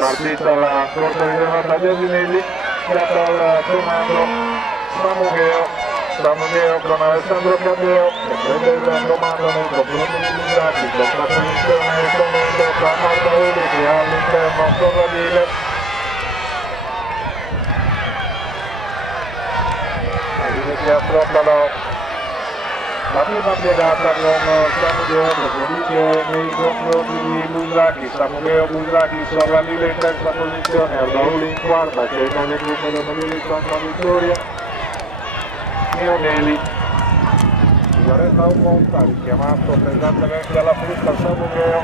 partita alla corsa riservata agli asinelli, dato al comando Samugheo con Alessandro Cadeo che prende il comando nei confronti di Busacchi, questa posizione nel commento tra Martauli che ha all'interno Corradile. Che affrontano la prima piegata con Samugheo che conduce nei confronti di Busacchi. Busacchi Sorradile in terza posizione, Ardauli in quarta, che è nel gruppo del Medellin Santa Vittoria. Neoneli Fioretta Omonta, richiamato pesantemente alla frutta Samugheo,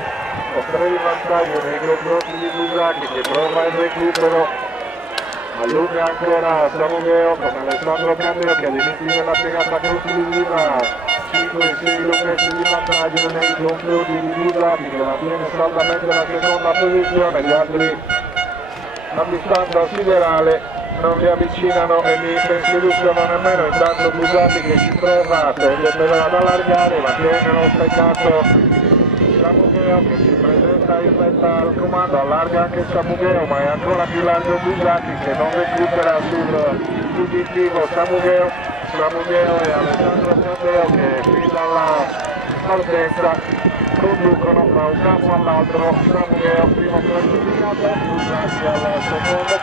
con 3 di vantaggio nei confronti di Busacchi che prova il recupero. Allunga ancora Samugheo con Alessandro Cadeo che all'inizio della piegata conclusiva 5-6 lunghezze di vantaggio nei confronti di Busacchi che mantiene saldamente la seconda posizione, gli altri a distanza siderale non vi avvicinano e mi impensieriscono nemmeno. Intanto Busacchi che ci prova, tende però ad allargare, ma tiene lo steccato Samugheo che si presenta in retta al comando, allarga anche Samugheo, ma è ancora più largo Busacchi che non recupera sul fuggitivo Samugheo e Alessandro Cadeo che fin dalla partenza conducono da un capo all'altro. Samugheo primo classificato, Busacchi al secondo